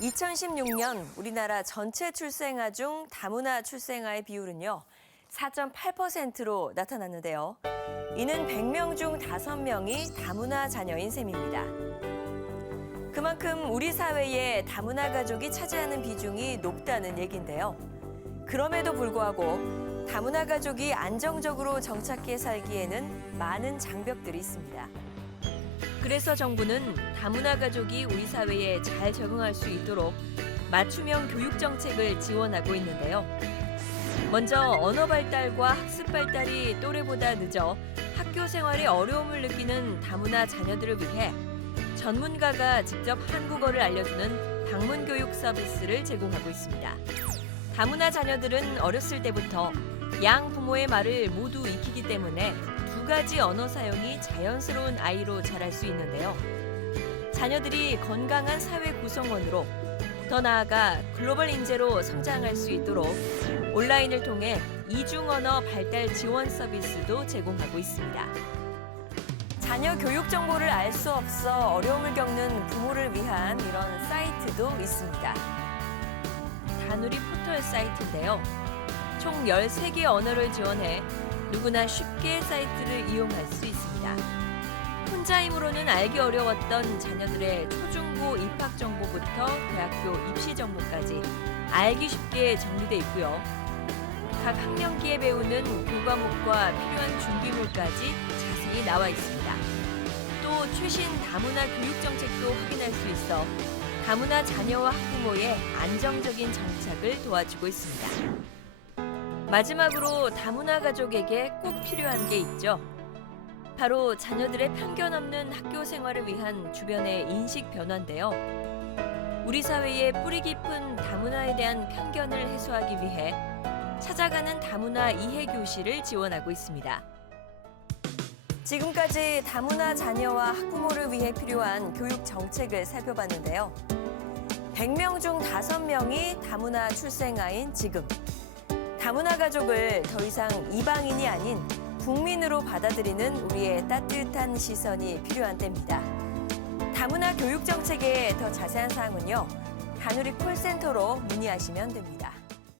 2016년 우리나라 전체 출생아 중 다문화 출생아의 비율은요. 4.8%로 나타났는데요. 이는 100명 중 5명이 다문화 자녀인 셈입니다. 그만큼 우리 사회에 다문화 가족이 차지하는 비중이 높다는 얘긴데요. 그럼에도 불구하고 다문화 가족이 안정적으로 정착해 살기에는 많은 장벽들이 있습니다. 그래서 정부는 다문화 가족이 우리 사회에 잘 적응할 수 있도록 맞춤형 교육 정책을 지원하고 있는데요. 먼저 언어 발달과 학습 발달이 또래보다 늦어 학교 생활에 어려움을 느끼는 다문화 자녀들을 위해 전문가가 직접 한국어를 알려주는 방문 교육 서비스를 제공하고 있습니다. 다문화 자녀들은 어렸을 때부터 양 부모의 말을 모두 익히기 때문에 두 가지 언어 사용이 자연스러운 아이로 자랄 수 있는데요. 자녀들이 건강한 사회 구성원으로 더 나아가 글로벌 인재로 성장할 수 있도록 온라인을 통해 이중 언어 발달 지원 서비스도 제공하고 있습니다. 자녀 교육 정보를 알 수 없어 어려움을 겪는 부모를 위한 이런 사이트도 있습니다. 다누리 포털 사이트인데요. 총 13개 언어를 지원해 누구나 쉽게 사이트를 이용할 수 있습니다. 혼자 힘으로는 알기 어려웠던 자녀들의 초중고 입학 정보부터 대학교 입시 정보까지 알기 쉽게 정리돼 있고요. 각 학년기에 배우는 교과목과 필요한 준비물까지 자세히 나와 있습니다. 또 최신 다문화 교육 정책도 확인할 수 있어 다문화 자녀와 학부모의 안정적인 정착을 도와주고 있습니다. 마지막으로 다문화 가족에게 꼭 필요한 게 있죠. 바로 자녀들의 편견 없는 학교 생활을 위한 주변의 인식 변화인데요. 우리 사회의 뿌리 깊은 다문화에 대한 편견을 해소하기 위해 찾아가는 다문화 이해 교실을 지원하고 있습니다. 지금까지 다문화 자녀와 학부모를 위해 필요한 교육 정책을 살펴봤는데요. 100명 중 5명이 다문화 출생아인 지금. 다문화 가족을 더 이상 이방인이 아닌 국민으로 받아들이는 우리의 따뜻한 시선이 필요한 때입니다. 다문화 교육 정책의 더 자세한 사항은요. 다누리 콜센터로 문의하시면 됩니다.